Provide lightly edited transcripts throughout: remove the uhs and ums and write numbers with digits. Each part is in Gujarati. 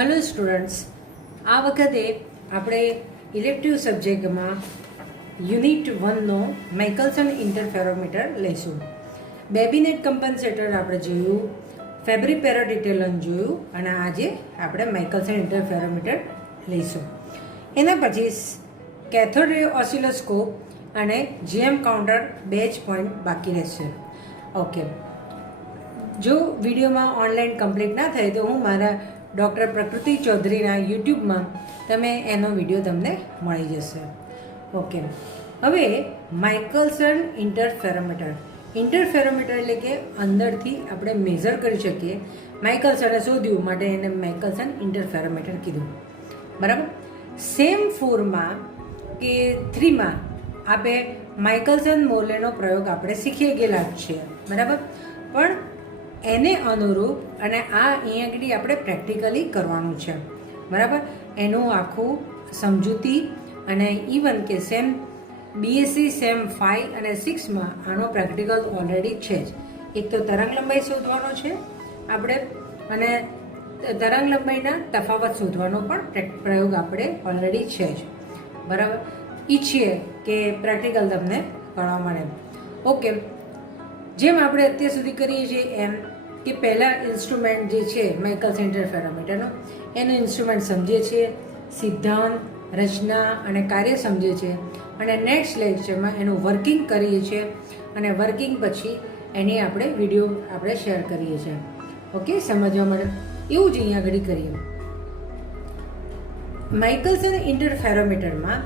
હેલો સ્ટુડન્ટ્સ, આ વખતે આપણે ઇલેક્ટિવ સબ્જેક્ટમાં યુનિટ 1નો માઇકલસન ઇન્ટરફેરોમીટર લઈશું. બેબીનેટ કમ્પન્સેટર આપણે જોયું, ફેબ્રીપેરોડિટેલન જોયું અને આજે આપણે માઇકલસન ઇન્ટરફેરોમીટર લઈશું. એના પછી કેથોડ રે ઓસિલોસ્કોપ અને જીએમ કાઉન્ટર 2 જ પોઈન્ટ બાકી રહેશે. ઓકે, જો વિડીયોમાં ઓનલાઈન કમ્પ્લીટ ના થાય તો હું મારા ડૉક્ટર પ્રકૃતિ ચૌધરીના યુટ્યુબમાં તમે એનો વિડીયો તમને મળી જશે. ઓકે, હવે માઇકલસન ઇન્ટરફેરોમીટર એટલે કે અંદરથી આપણે મેઝર કરી શકીએ. માઇકલસને શોધ્યું માટે એને માઇકલસન ઇન્ટરફેરોમીટર કીધું, બરાબર. સેમ 4માં કે 3માં આપણે માઇકલસન મોર્લેનો પ્રયોગ આપણે શીખી ગયેલા જ છીએ, બરાબર. પણ એને અનુરૂપ અને આ અહીંયા આગળ આપણે પ્રેક્ટિકલી કરવાનું છે, બરાબર. એનું આખું સમજૂતી અને ઇવન કે સેમ બીએસસી સેમ 5 અને 6માં આનો પ્રેક્ટિકલ ઓલરેડી છે જ. એક તો તરંગ લંબાઈ શોધવાનો છે આપણે અને તરંગ લંબાઈના તફાવત શોધવાનો પણ પ્રયોગ આપણે ઓલરેડી છે જ, બરાબર. ઈચ્છીએ કે પ્રેક્ટિકલ તમને કરવા મળે. ઓકે, જેમ આપણે અત્યાર સુધી કરીએ છીએ એમ કે પહેલાં ઇન્સ્ટ્રુમેન્ટ જે છે માઇકલસન ઇન્ટરફેરોમીટરનો એનું ઇન્સ્ટ્રુમેન્ટ સમજીએ છીએ, સિદ્ધાંત, રચના અને કાર્ય સમજીએ છીએ અને નેક્સ્ટ લેક્ચરમાં એનું વર્કિંગ કરીએ છીએ અને વર્કિંગ પછી એની આપણે વિડીયો આપણે શેર કરીએ છીએ. ઓકે, સમજવા માટે એવું જ અહીંયા આગળ કરીએ. માઇકલસન ઇન્ટરફેરોમીટરમાં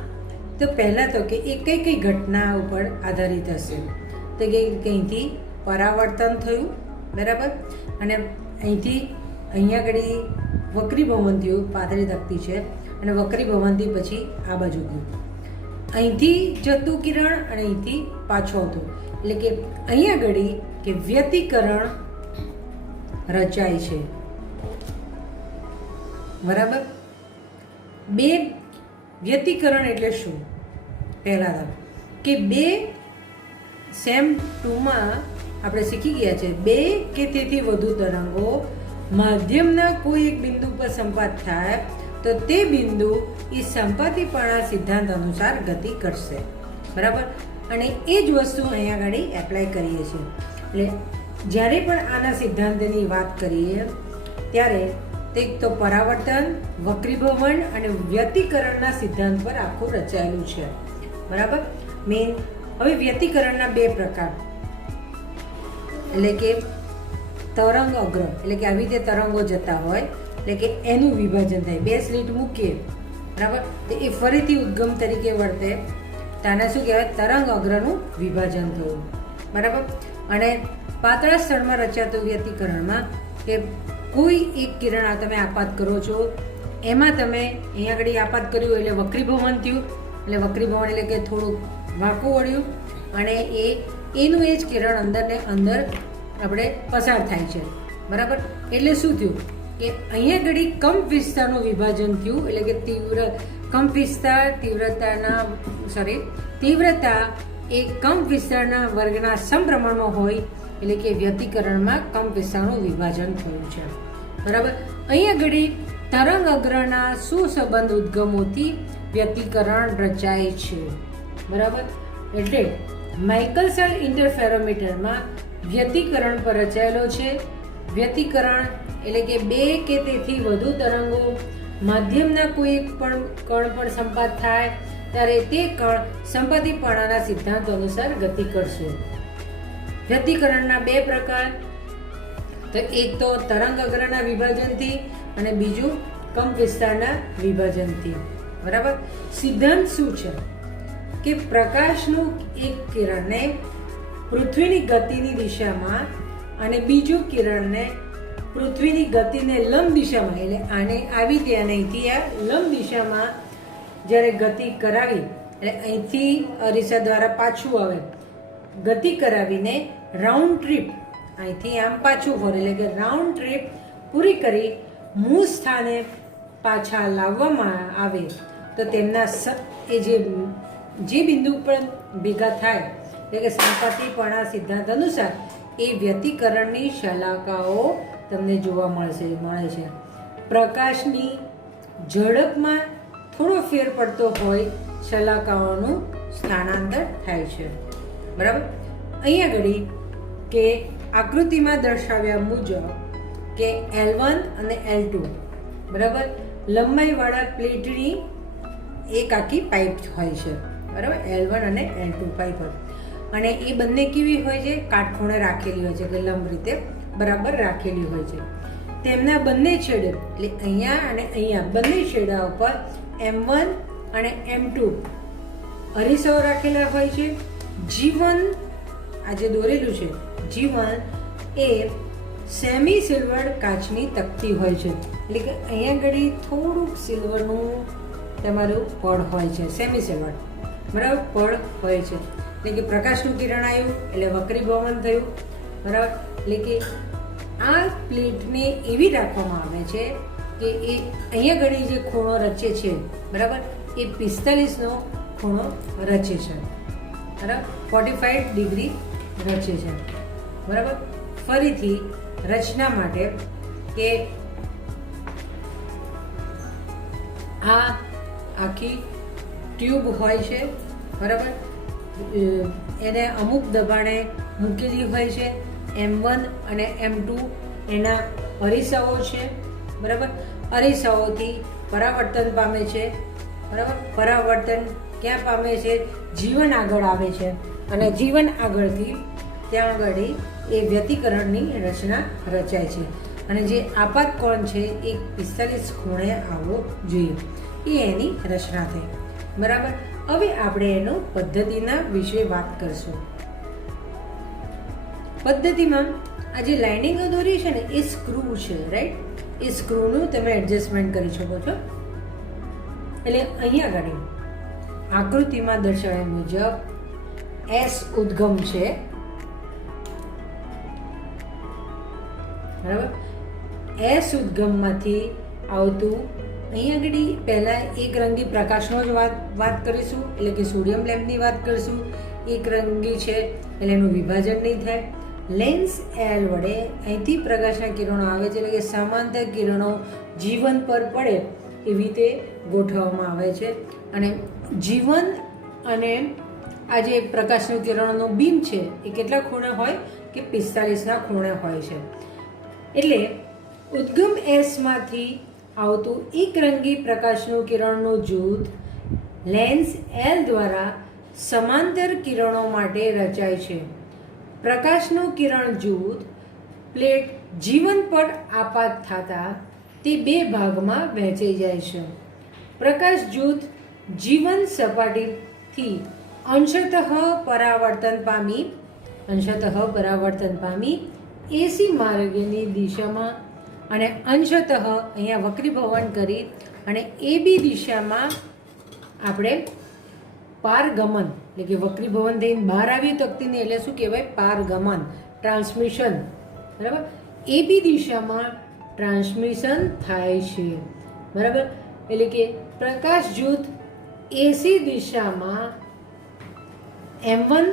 તો પહેલાં તો કે એ કઈ કઈ ઘટના ઉપર આધારિત હશે, તો કે કંઈથી પરાવર્તન થયું, બરાબર. અને અહીંથી અહીંયા આગળ વક્રી ભવન થયું, પાતળી તકતી છે અને વક્રી ભવનથી પછી આ બાજુ ગયું, અહીંથી જતું કિરણ અને અહીંથી પાછું આવતું. એટલે કે અહીંયા આગળ કે વ્યતિકરણ રચાય છે, બરાબર. બે વ્યતિકરણ એટલે શું? પહેલાં કે બે સેમ 2માં આપણે શીખી ગયા છે, બે કે તેથી વધુ તરંગો માધ્યમના કોઈ એક બિંદુ પર સંપાત થાય તો તે બિંદુ એ સંપાતીપણા સિદ્ધાંત અનુસાર ગતિ કરશે, બરાબર. અને એ જ વસ્તુ અહીંયા આગળ એપ્લાય કરીએ છીએ. એટલે જ્યારે પણ આના સિદ્ધાંતની વાત કરીએ ત્યારે તે તો પરાવર્તન, વક્રીભવન અને વ્યતિકરણના સિદ્ધાંત પર આખું રચાયેલું છે, બરાબર. મેઇન હવે વ્યતિકરણના બે પ્રકાર, એટલે કે તરંગ અગ્ર, એટલે કે આવી રીતે તરંગો જતા હોય એટલે કે એનું વિભાજન થાય. બે સ્લીટ મૂકીએ, બરાબર, તો એ ફરીથી ઉદ્ગમ તરીકે વર્તે, તાને શું કહેવાય? તરંગ અગ્રનું વિભાજન થયું, બરાબર. અને પાતળા સ્થળમાં રચાતું વ્યતિકરણમાં કે કોઈ એક કિરણ તમે આપાત કરો છો, એમાં તમે અહીંયા આગળ આપાત કર્યું એટલે વક્રીભવન થયું, એટલે વક્રીભવન એટલે કે થોડુંક વાંકું વળ્યું અને એનું એ જ કિરણ અંદર ને અંદર આપણે પસાર થાય છે, બરાબર. એટલે શું થયું કે અહીંયા આગળ કંપ વિસ્તારનું વિભાજન થયું, એટલે કે તીવ્રતા એ કંપ વિસ્તારના વર્ગના સમપ્રમાણમાં હોય, એટલે કે વ્યતિકરણમાં કંપ વિસ્તારનું વિભાજન થયું છે, બરાબર. અહીંયા આગળ તરંગ અગ્રના સુસંબંધ ઉદ્ગમોથી વ્યતિકરણ રચાય છે, બરાબર. એટલે માઇકલસન ઇન્ટરફેરોમીટરમાં વ્યતિકરણ પર રચાયેલો છે. વ્યતિકરણ એટલે કે બે કે તેથી વધુ તરંગો માધ્યમના કોઈ પણ કણ પર સંપાત થાય ત્યારે તે કણ સંપાતીપણાના સિદ્ધાંત અનુસાર ગતિ કરશે. વ્યતિકરણના બે પ્રકાર, તો એક તો તરંગ અગ્રના વિભાજનથી અને બીજું કંપ વિસ્તારના વિભાજનથી, બરાબર. સિદ્ધાંત શું છે કે પ્રકાશનું એક કિરણને પૃથ્વીની ગતિની દિશામાં અને બીજું કિરણને પૃથ્વીની ગતિને લંબ દિશામાં, એટલે આને આવી રીતે અને અહીંથી આ લંબ દિશામાં જ્યારે ગતિ કરાવી, એટલે અહીંથી અરીસા દ્વારા પાછું આવે, ગતિ કરાવીને રાઉન્ડ ટ્રીપ અહીંથી આમ પાછું ફરે, એટલે કે રાઉન્ડ ટ્રીપ પૂરી કરી મૂળ સ્થાને પાછા લાવવામાં આવે તો તેમના એ જે બિંદુ પર ભેગા થાય, એટલે કે સંપાતીપણા સિદ્ધાંત અનુસાર એ વ્યતિકરણની શલાકાઓ તમને જોવા મળે છે. પ્રકાશની ઝડપમાં થોડો ફેર પડતો હોય શલાકાઓનું સ્થાનાંતર થાય છે. બરાબર. અહીંયા ઘડી કે આકૃતિમાં દર્શાવ્યા મુજબ કે L1 અને L2 બરાબર લંબાઈવાળા પ્લેટની એક આખી પાઇપ હોય છે. બરાબર. L1 અને L2 પાઇપ અને એ બંને કેવી હોય છે? કાટખૂણે રાખેલી હોય છે કે લંબ રીતે બરાબર રાખેલી હોય છે. તેમના બંને છેડે એટલે અહીંયા અને અહીંયા બંને છેડા ઉપર M1 અને M2 અરીસાઓ રાખેલા હોય છે. G1 આ જે દોરેલું છે G1 એ સેમી સિલ્વર્ડ કાચની તકતી હોય છે. એટલે કે અહીંયા ઘડી થોડુંક સિલ્વરનું તમારું પડ હોય છે, સેમી સિલ્વર્ડ બરાબર પડ હોય છે. એટલે કે પ્રકાશનું કિરણ આવ્યું એટલે વક્રીભવન થયું બરાબર. એટલે કે આ પ્લેટને એવી રાખવામાં આવે છે કે એ અહીંયા ઘડી જે ખૂણો રચે છે બરાબર એ 45નો ખૂણો રચે છે બરાબર, 45 ડિગ્રી રચે છે બરાબર. ફરીથી રચના માટે કે આ આખી ટ્યુબ હોય છે બરાબર, એને અમુક દબાણે મૂકેલી હોય છે. M1 અને M2 એના અરીસાઓ છે બરાબર. અરીસાઓથી પરાવર્તન પામે છે બરાબર. પરાવર્તન ક્યાં પામે છે? જીવન આગળ આવે છે અને જીવન આગળથી ત્યાં આગળ એ વ્યતિકરણની રચના રચાય છે અને જે આપાત કોણ છે એ 45 ખૂણે આવવો જોઈએ. એ એની રચના થઈ બરાબર. હવે આપણે એનો પદ્ધતિના વિશે વાત કરશું. પદ્ધતિમાં આ જે લાઇનિંગો દોરી છે ને એ સ્ક્રૂ છે રાઈટ. એ સ્ક્રૂનું તમે એડજસ્ટમેન્ટ કરી શકો છો. એટલે અહીંયા આગળ આકૃતિમાં દર્શાવ્યા મુજબ S ઉદ્ગમ છે બરાબર. S ઉદ્ગમમાંથી આવતું અહીંયા આગળ પહેલા એક રંગી પ્રકાશનો જ વાત કરીશું, એટલે કે સોડિયમ લેમ્પની વાત કરીશું. એક રંગી છે એટલે એનું વિભાજન નહીં થાય. લેન્સ L વડે અહીંથી પ્રકાશના કિરણો આવે છે એટલે કે સમાંતર કિરણો જીવન પર પડે એવી રીતે ગોઠવવામાં આવે છે. અને જીવન અને આ જે પ્રકાશનું કિરણોનું બીમ છે એ કેટલા ખૂણે હોય કે 45ના ખૂણે હોય છે. એટલે ઉદ્ગમ એસમાંથી આવતું એકરંગી પ્રકાશનું કિરણનું જૂથ લેન્સ L દ્વારા સમાંતર કિરણો માટે રચાય છે. પ્રકાશનું કિરણ જૂથ પ્લેટ જીવન પર આપાત થતા તે બે ભાગમાં વહેંચાઈ જાય છે. પ્રકાશ જૂથ જીવન સપાટીથી અંશતઃ પરાવર્તન પામી એસી માર્ગની દિશામાં અને અંશતઃ અહીંયા વક્રીભવન કરી અને એ બી દિશામાં આપણે પારગમન એટલે કે વક્રીભવન થઈને બહાર આવી તકતીને એટલે શું કહેવાય? પારગમન, ટ્રાન્સમિશન બરાબર. એ બી દિશામાં ટ્રાન્સમિશન થાય છે બરાબર. એટલે કે પ્રકાશ જૂથ એસી દિશામાં M1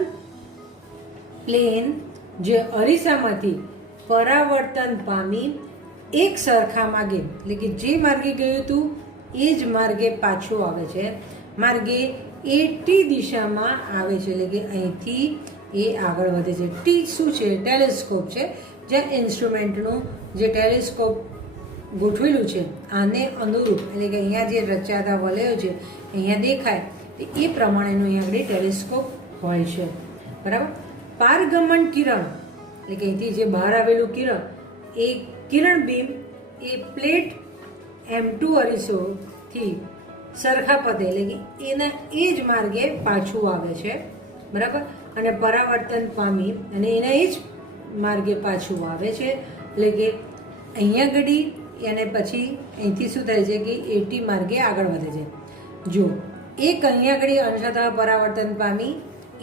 પ્લેન જે અરીસામાંથી પરાવર્તન પામી એક સરખા માર્ગે એટલે કે જે માર્ગે ગયું હતું એ જ માર્ગે પાછું આવે છે. માર્ગે એ ટી દિશામાં આવે છે એટલે કે અહીંથી એ આગળ વધે છે. ટી શું છે? ટેલિસ્કોપ છે. જ્યાં ઇન્સ્ટ્રુમેન્ટનું જે ટેલિસ્કોપ ગોઠવેલું છે આને અનુરૂપ એટલે કે અહીંયા જે રચાતા વલયો છે અહીંયા દેખાય એ પ્રમાણેનું અહીંયા આગળ ટેલિસ્કોપ હોય છે બરાબર. પારગમન કિરણ એટલે કે અહીંથી જે બહાર આવેલું કિરણ એ કિરણ બીમ એ પ્લેટ M2 અરીસોથી સરખા પદે એટલે કે એના એ જ માર્ગે પાછું આવે છે બરાબર. અને પરાવર્તન પામી અને એના એ જ માર્ગે પાછું આવે છે. એટલે કે અહીંયા ઘડી અને પછી અહીંથી શું થાય છે કે એટી માર્ગે આગળ વધે છે. જો એક અહીંયા ઘડી અંશતઃ પરાવર્તન પામી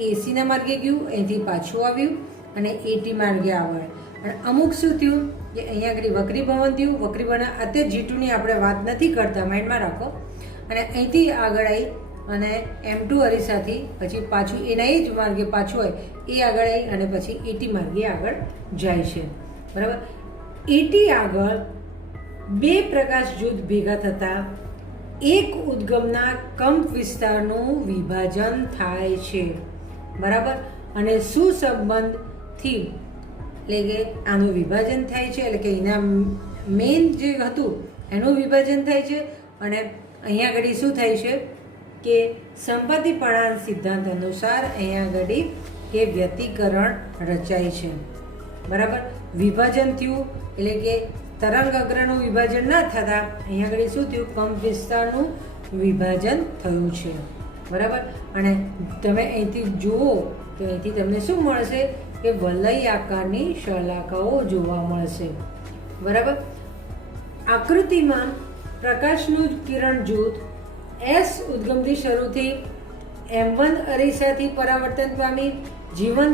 એસીના માર્ગે ગયું, અહીંથી પાછું આવ્યું અને એટી માર્ગે આવે. અને અમુક શું થયું કે અહીંયા આગળ વક્રીભવન થયું. વક્રીભવન અત્યારે G2ની આપણે વાત નથી કરતા, માઇન્ડમાં રાખો. અને અહીંથી આગળ આવી અને M2 અરીસાથી પછી પાછું એના એ જ માર્ગે પાછું હોય એ આગળ આવી અને પછી એટી માર્ગે આગળ જાય છે બરાબર. એટી આગળ બે પ્રકાશ જૂથ ભેગા થતા એક ઉદ્ગમના કંપ વિસ્તારનું વિભાજન થાય છે, બરાબર. અને સુસંબંધથી એટલે કે આનું વિભાજન થાય છે, એટલે કે એના મેઇન જે હતું એનું વિભાજન થાય છે. અને અહીંયા આગળ શું થાય છે કે સંપત્તિપણા સિદ્ધાંત અનુસાર અહીંયા આગળ કે વ્યતિકરણ રચાય છે, બરાબર. વિભાજન થયું એટલે કે તરંગ અગ્રનું વિભાજન ન થતાં અહીંયા આગળ શું થયું, કંપ વિસ્તારનું વિભાજન થયું છે, બરાબર. અને તમે અહીંથી જુઓ તો અહીંથી તમને શું મળશે કે વલય આકારની શલાકાઓ જોવા મળશે, બરાબર. આકૃતિમાં પ્રકાશનું કિરણ જૂથ એસ ઉદ્ગમથી શરૂ થઈ M1 અરીસાથી પરાવર્તન પામી જીવન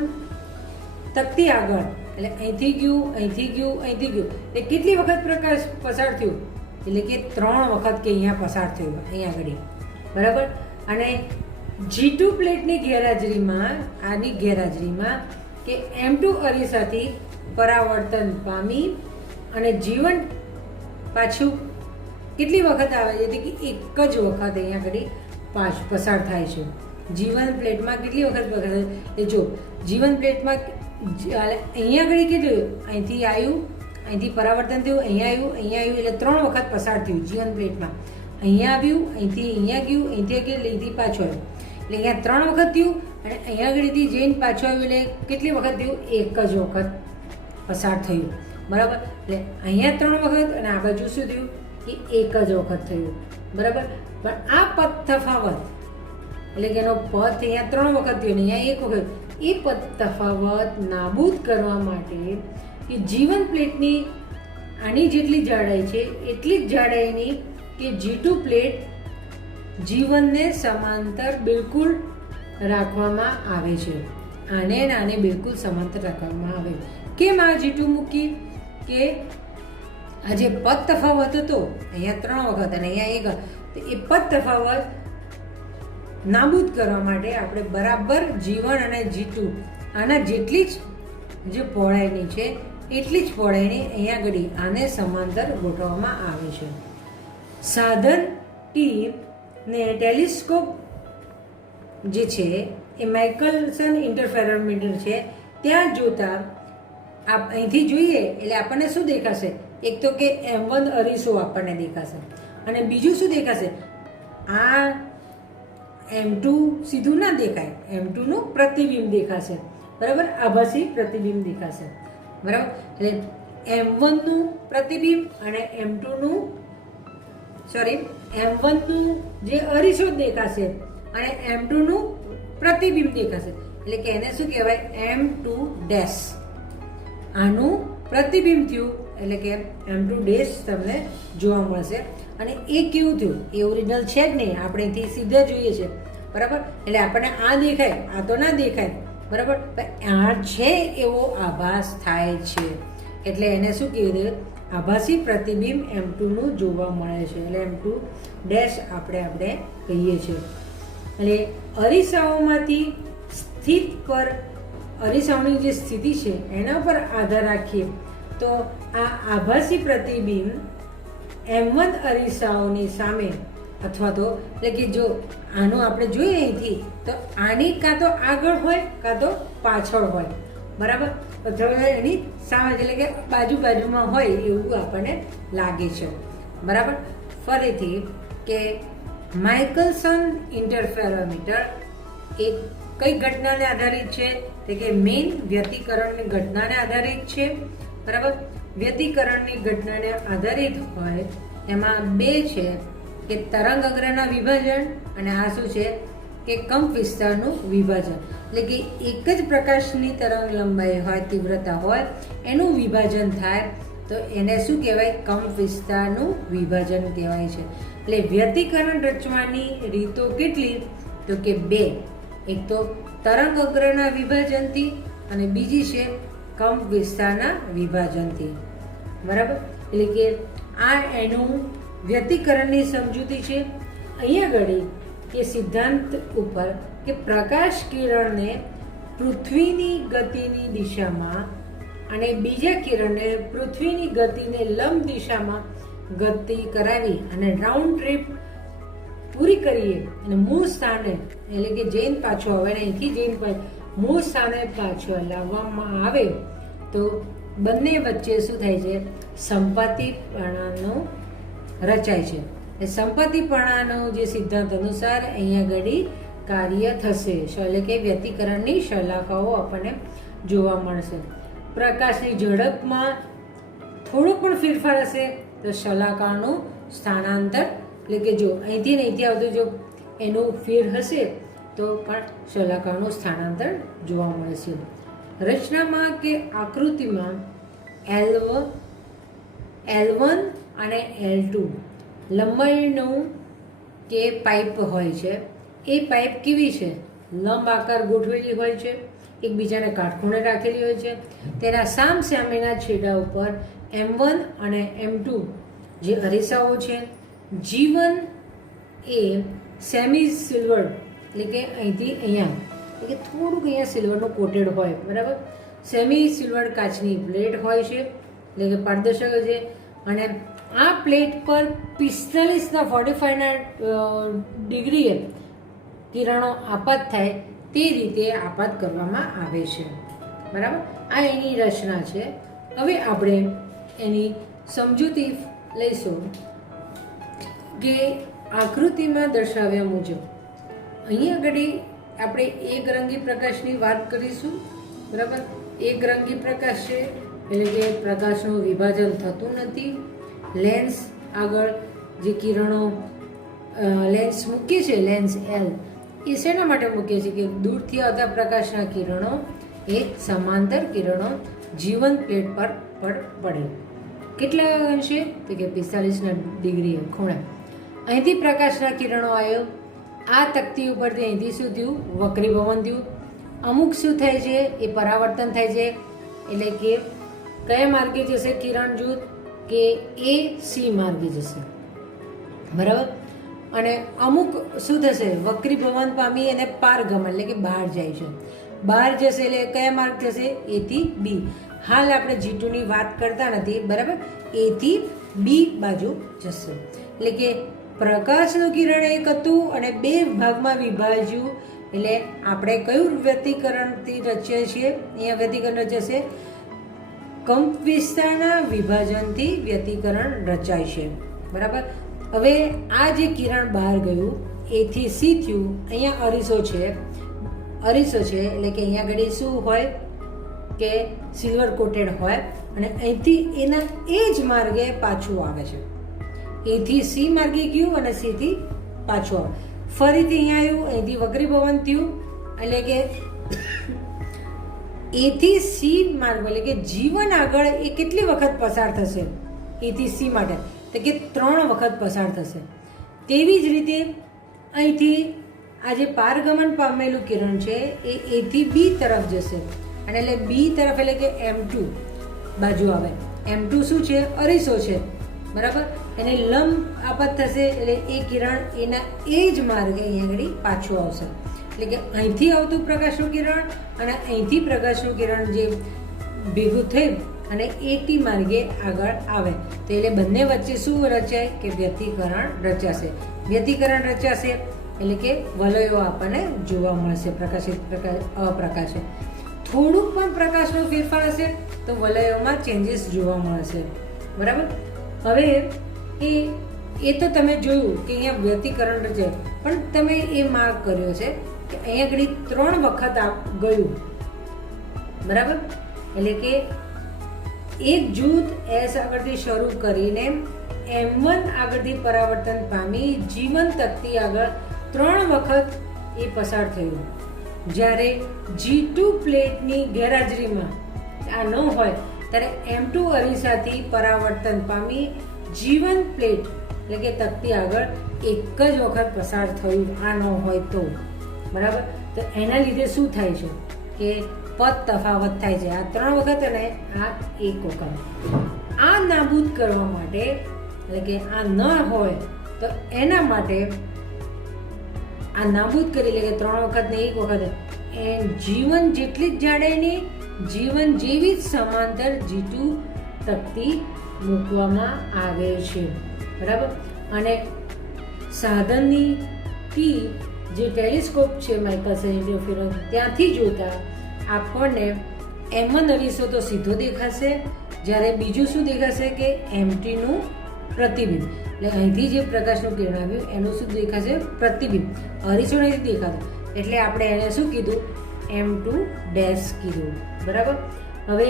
તકતી આગળ, એટલે અહીંથી ગયું, અહીંથી ગયું, અહીંથી ગયું, એટલે કેટલી વખત પ્રકાશ પસાર થયું, એટલે કે 3 વખત કે અહીંયા પસાર થયું અહીંયા આગળ, બરાબર. અને G2 પ્લેટની ગેરહાજરીમાં કે M2 અરીસાથી પરાવર્તન પામી અને જીવન પાછું કેટલી વખત આવે છે, એટલે કે એક જ વખત અહીંયા આગળ પસાર થાય છે. જીવન પ્લેટમાં કેટલી વખત પસાર થાય એ જો, જીવન પ્લેટમાં અહીંયા આગળ કેટલું, અહીંથી આવ્યું, અહીંથી પરાવર્તન થયું, અહીંયા આવ્યું, એટલે 3 વખત પસાર થયું જીવન પ્લેટમાં. અહીંયા આવ્યું, અહીંથી અહીંયા ગયું, અહીંથી ગયું, અહીંથી પાછું આવ્યું, એટલે અહીંયા 3 વખત થયું. અને અહીંયા આગળથી જઈને પાછું આવ્યું એટલે કેટલી વખત થયું, એક જ વખત પસાર થયું, બરાબર. એટલે અહીંયા 3 વખત અને આ બાજુ શું થયું કે એક જ વખત થયું, બરાબર. પણ આ પથ તફાવત એટલે કે એનો પથ અહીંયા 3 વખત થયો ને અહીંયા 1 વખત, એ પથ તફાવત નાબૂદ કરવા માટે કે જીવન પ્લેટની આની જેટલી જાડાઈ છે એટલી જ જાડાઈની કે G2 પ્લેટ જીવનને સમાંતર બિલકુલ રાખવામાં આવે છે. આને બિલકુલ સમાંતર રાખવામાં આવે. કેમ આ G2 મૂકી કે આ જે પદ તફાવત હતો અહીંયા 3 વખત અને અહીંયા 1, તો એ પદ તફાવત નાબૂદ કરવા માટે આપણે બરાબર G1 અને G2 આના જેટલી જ જે પહોળાઈની છે એટલી જ પહોળાઈની અહીંયા આગળ આને સમાંતર ગોઠવવામાં આવે છે. સાધન ટી ને ટેલિસ્કોપ જે છે એ માઇકલસન ઇન્ટરફેરોમીટર છે, ત્યાં જોતા અહીંથી જોઈએ એટલે આપણને શું દેખાશે, એક તો કે M1 અરીસો આપણને દેખાશે અને બીજું શું દેખાશે, આ M2 સીધું ના દેખાય, M2 નું પ્રતિબિંબ દેખાશે, બરાબર. આભાસી પ્રતિબિંબ દેખાશે, બરાબર. એટલે M1 નું પ્રતિબિંબ અને M1 નું જે અરીસો દેખાશે અને M2 નું પ્રતિબિંબ દેખાશે, એટલે કે એને શું કહેવાય, M2 ડેશ. આનું પ્રતિબિંબ થયું એટલે કે M2 ડેશ તમને જોવા મળશે. અને એ કેવું થયું, એ ઓરિજિનલ છે જ નહીં, આપણે અહીંથી સીધા જોઈએ છે, બરાબર. એટલે આપણને આ દેખાય, આ તો ના દેખાય, બરાબર. આ છે એવો આભાસ થાય છે, એટલે એને શું કહેવાય, આભાસી પ્રતિબિંબ M2 નું જોવા મળે છે, એટલે M2 ડેશ આપણે કહીએ છીએ. એટલે અરીસાઓમાંથી સ્થિત પર અરીસાઓની જે સ્થિતિ છે એના પર આધાર રાખીએ તો આ આભાસી પ્રતિબિંબ M1 અરીસાઓની સામે અથવા તો એટલે કે જો આનું આપણે જોઈએ અહીંથી તો આની કાં તો આગળ હોય કાં તો પાછળ હોય, બરાબર. અથવા એની સામે એટલે કે બાજુમાં હોય એવું આપણને લાગે છે, બરાબર. ફરીથી કે માઇકલસન ઇન્ટરફેરોમીટર એ કઈ ઘટનાને આધારિત છે, તે કે મેઇન વ્યતિકરણની ઘટનાને આધારિત છે, બરાબર. વ્યતિકરણની ઘટનાને આધારિત હોય એમાં 2 છે કે તરંગ અગ્રના વિભાજન અને આ શું છે કે કંપ વિસ્તારનું વિભાજન. એટલે કે એક જ પ્રકાશની તરંગ લંબાઈ હોય, તીવ્રતા હોય, એનું વિભાજન થાય તો એને શું કહેવાય, કંપ વિસ્તારનું વિભાજન કહેવાય છે. એટલે વ્યતિકરણ રચવાની રીતો કેટલી, તો કે 2. એક તો તરંગ અગ્રના વિભાજનથી અને બીજી છે કંપ વિસ્તારના વિભાજનથી, બરાબર. એટલે કે આ એનું વ્યતિકરણની સમજૂતી છે. અહીંયા ઘડી કે સિદ્ધાંત ઉપર કે પ્રકાશ કિરણને પૃથ્વીની ગતિની દિશામાં અને બીજા કિરણને પૃથ્વીની ગતિને લંબ દિશામાં ગતિ કરાવી અને રાઉન્ડ ટ્રીપ પૂરી કરીએ અને મૂળ સ્થાને એટલે કે જૈન પાછો આવે ને અહીંથી જૈન મૂળ સ્થાને પાછો લાવવામાં આવે તો બંને વચ્ચે શું થાય છે? સંપત્તિપણાનો રચાય છે. એ સંપત્તિપણાનો જે સિદ્ધાંત અનુસાર અહીંયા આગળ કાર્ય થશે એટલે કે વ્યતિકરણની શલાકાઓ આપણને જોવા મળશે. પ્રકાશની ઝડપમાં થોડો પણ ફેરફાર હશે તો શલાકાનું સ્થાનાંતર એટલે કે જો અહીંથી ને અહીંથી આવતું જો એનું ફેર હશે તો પણ શલાકાનું સ્થાનાંતર જોવા મળશે. રચનામાં કે આકૃતિમાં L1 અને L2 લંબાઈનું કે પાઇપ હોય છે. એ પાઇપ કેવી છે? લંબ આકાર ગોઠવેલી હોય છે, એકબીજાને કાટખૂણે રાખેલી હોય છે. તેના સામસામેના છેડા ઉપર M1 અને M2 જે અરીસાઓ છે. G1 એ સેમી સિલ્વર એટલે કે અહીંથી અહીંયા એટલે કે થોડુંક અહીંયા સિલ્વરનું કોટેડ હોય, બરાબર. સેમી સિલ્વર કાચની પ્લેટ હોય છે એટલે કે પારદર્શક છે અને આ પ્લેટ પર 45 ડિગ્રીએ કિરણો આપાત થાય તે રીતે આપાત કરવામાં આવે છે, બરાબર. આ એની રચના છે. હવે આપણે એની સમજૂતી લઈશું કે આકૃતિમાં દર્શાવ્યા મુજબ અહીં આગળ આપણે એક રંગી પ્રકાશની વાત કરીશું, બરાબર. એક રંગી પ્રકાશ છે એટલે કે પ્રકાશનું વિભાજન થતું નથી. લેન્સ આગળ જે કિરણો લેન્સ મૂકીએ છીએ, લેન્સ L એ શેના માટે મૂકીએ છીએ કે દૂરથી આવતા પ્રકાશના કિરણો એ સમાંતર કિરણો જીવન પ્લેટ પર પડે. કેટલા અંશે? તો કે 45 ડિગ્રી ખૂણે. અહીંથી પ્રકાશના કિરણો આવ્યો, આ તકતી ઉપરથી અહીંથી શું થયું? વક્રીભવન થયું. અમુક શું થાય છે? એ પરાવર્તન થાય છે એટલે કે કયા માર્ગે જશે કિરણ જૂથ? કે AC માર્ગે જશે, બરાબર. અને અમુક શું થશે? વક્રીભવન પામી અને પારગમન એટલે કે બહાર જાય છે. બહાર જશે એટલે કયા માર્ગ જશે? A થી B. હાલ આપણે G2 ની વાત કરતા નથી, બરાબર. A થી B બાજુ જશે એટલે કે પ્રકાશનું કિરણ એક હતું અને બે ભાગમાં વિભાજ્યું એટલે આપણે કયું વ્યતિકરણથી રચીએ છીએ? અહીંયા વ્યતિકરણ રચાશે કંપ વિસ્તારના વિભાજનથી વ્યતિકરણ રચાય છે, બરાબર. હવે આ જે કિરણ બહાર ગયું A થી C થયું. અહીંયા અરીસો છે એટલે કે અહીંયા આગળ શું હોય કે સિલ્વર કોટેડ હોય અને અહીંથી એના એ જ માર્ગે પાછું આવે છે. A થી C માર્ગે ગયું અને C થી પાછું આવે. ફરીથી અહીંયા આવ્યું, અહીંથી વક્રીભવન થયું એટલે કે A થી C માર્ગ એટલે કે જીવન આગળ એ કેટલી વખત પસાર થશે? A થી C માટે તો કે 3 વખત પસાર થશે. તેવી જ રીતે અહીંથી આ જે પારગમન પામેલું કિરણ છે એ A થી B તરફ જશે અને એટલે B તરફ એટલે કે M2 બાજુ આવે. M2 શું છે? અરીસો છે, બરાબર. એને લંબ આપાત થશે એટલે એ કિરણ એના એ જ માર્ગે અહીંયા આગળ પાછું આવશે એટલે કે અહીંથી આવતું પ્રકાશનું કિરણ અને અહીંથી પ્રકાશનું કિરણ જે ભેગું થઈ અને AT માર્ગે આગળ આવે તો એટલે બંને વચ્ચે શું રચાય કે વ્યતિકરણ રચાશે. વ્યતિકરણ રચાશે એટલે કે વલયો આપણને જોવા મળશે, પ્રકાશિત અપ્રકાશિત. થોડુંક પણ પ્રકાશનો ફેરફાર હશે તો વલયોમાં ચેન્જીસ જોવા મળશે, બરાબર. હવે એ તો તમે જોયું કે અહીંયા વ્યતિકરણ રચાય, પણ તમે એ માર્ક કર્યો છે કે અહીંયા આગળ 3 વખત ગયું, બરાબર. એટલે કે એક જૂથ S આગળથી શરૂ કરીને M1 આગળથી પરાવર્તન પામી જીવન તકતી આગળ 3 વખત એ પસાર થયું. જ્યારે G2 પ્લેટની ગેરહાજરીમાં આ ન હોય ત્યારે M2 અરીસાથી પરાવર્તન પામી જીવન પ્લેટ એટલે કે તકતી આગળ એક જ વખત પસાર થયું, આ ન હોય તો, બરાબર. તો એના લીધે શું થાય છે કે પદ તફાવત થાય છે, આ 3 વખત અને આ 1 વખત. આ નાબૂદ કરવા માટે એટલે કે આ ન હોય તો એના માટે આ નાબૂદ કરી લે કે 3 વખત ને 1 વખત જીવન જેટલી જ જાડાઈની જીવન જેવી જ સમાંતર G2 તકતી મૂકવામાં આવે છે, બરાબર. અને સાધનની કી જે ટેલિસ્કોપ છે માઇકલ્સન ઇન્ટરફેરોમીટર ત્યાંથી જોતા આપણને M1 અરીસો તો સીધો દેખાશે, જ્યારે બીજું શું દેખાશે કે M2નું પ્રતિબિંબ, એટલે અહીંથી જે પ્રકાશનું કિરણ આવ્યું એનું શું દેખાશે? પ્રતિબિંબ. અરીસો નથી દેખાતો, એટલે આપણે એને શું કીધું? M2 કીધું, બરાબર. હવે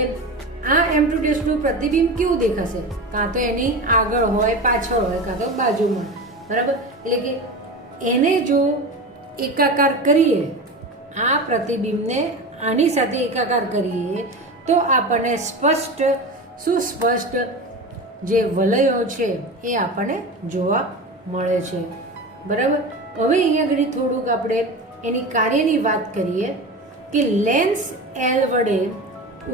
આ M2 નું પ્રતિબિંબ કેવું દેખાશે? કાં તો એની આગળ હોય, પાછળ હોય, કાં તો બાજુમાં, બરાબર. એટલે કે એને જો એકાકાર કરીએ, આ પ્રતિબિંબને આની સાથે એકાકાર કરીએ તો આપણને સુસ્પષ્ટ જે વલયો છે એ આપણને જોવા મળે છે, બરાબર. હવે અહીંયા આગળ થોડુંક આપણે એની કાર્યની વાત કરીએ કે લેન્સ L વડે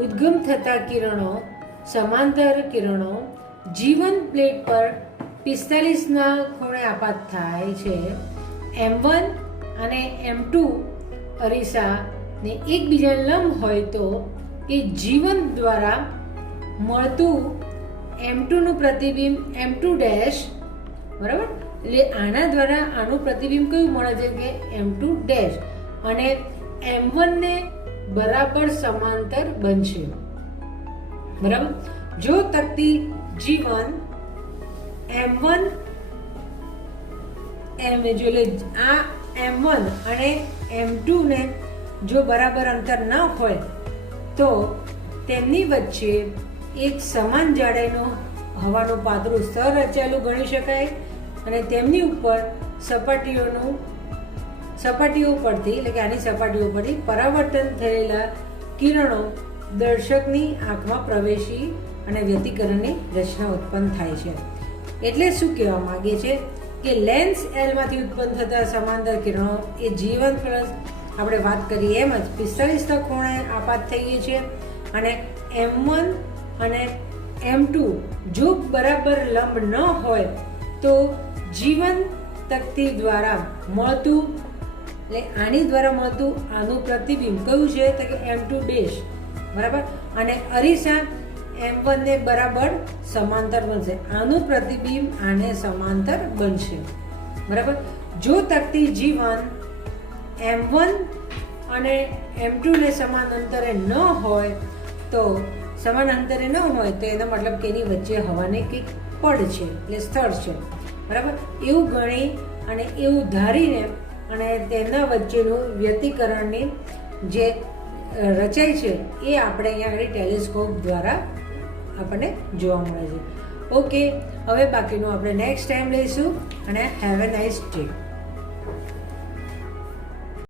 ઉદ્ગમ થતા કિરણો, સમાંતર કિરણો જીવન પ્લેટ પર 45ના ખૂણે આપાત થાય છે. M1 અને M2 અરીસાને એકબીજા લંબ હોય તો એ જીવન દ્વારા મળતું M2 નું પ્રતિબિંબ M2 ડેશ, બરાબર. એટલે આના દ્વારા આનું પ્રતિબિંબ કયું મળે છે કે M2 ડેશ, અને M1 ને બરાબર સમાંતર બનશે, બરાબર. જો તકતી જીવન M1 એટલે આ M1 અને M2 ને જો બરાબર અંતર ન હોય તો તેમની વચ્ચે એક સમાન જાડાઈનું હવાનું પાતળું સ્તર રચાયેલું ગણી શકાય, અને તેમની ઉપર સપાટીઓ પરથી એટલે કે આની સપાટીઓ પરથી પરાવર્તન થયેલા કિરણો દર્શકની આંખમાં પ્રવેશી અને વ્યતિકરણની રચના ઉત્પન્ન થાય છે. એટલે શું કહેવા માંગે છે કે લેન્સ L માંથી ઉત્પન્ન થતા સમાંતર કિરણો એ જીવન પ્લસ આપણે વાત કરીએ એમ જ 45ના ખૂણે આપાત થઈએ છીએ, અને M1 અને M2 જો બરાબર લંબ ન હોય તો જીવન તકતી દ્વારા મળતું એટલે આની દ્વારા મળતું આનું પ્રતિબિંબ કયું છે તો કે M2 ડેશ, બરાબર. અને અરીસા M1 ને બરાબર સમાંતર બનશે, આનું પ્રતિબિંબ આને સમાંતર બનશે, બરાબર. જો તકતી જીવન M1 અને M2 ને સમાન અંતરે ન હોય તો એનો મતલબ કે એની વચ્ચે હવાની કંઈક પડ છે એટલે સ્થળ છે, બરાબર. એવું ગણી અને એવું ધારીને અને તેના વચ્ચેનું વ્યતિકરણની જે રચાય છે એ આપણે અહીંયા આગળ ટેલિસ્કોપ દ્વારા આપણને જોવા મળે છે. ઓકે, હવે બાકીનું આપણે નેક્સ્ટ ટાઈમ લઈશું, અને હેવ એ નાઇસ ડે.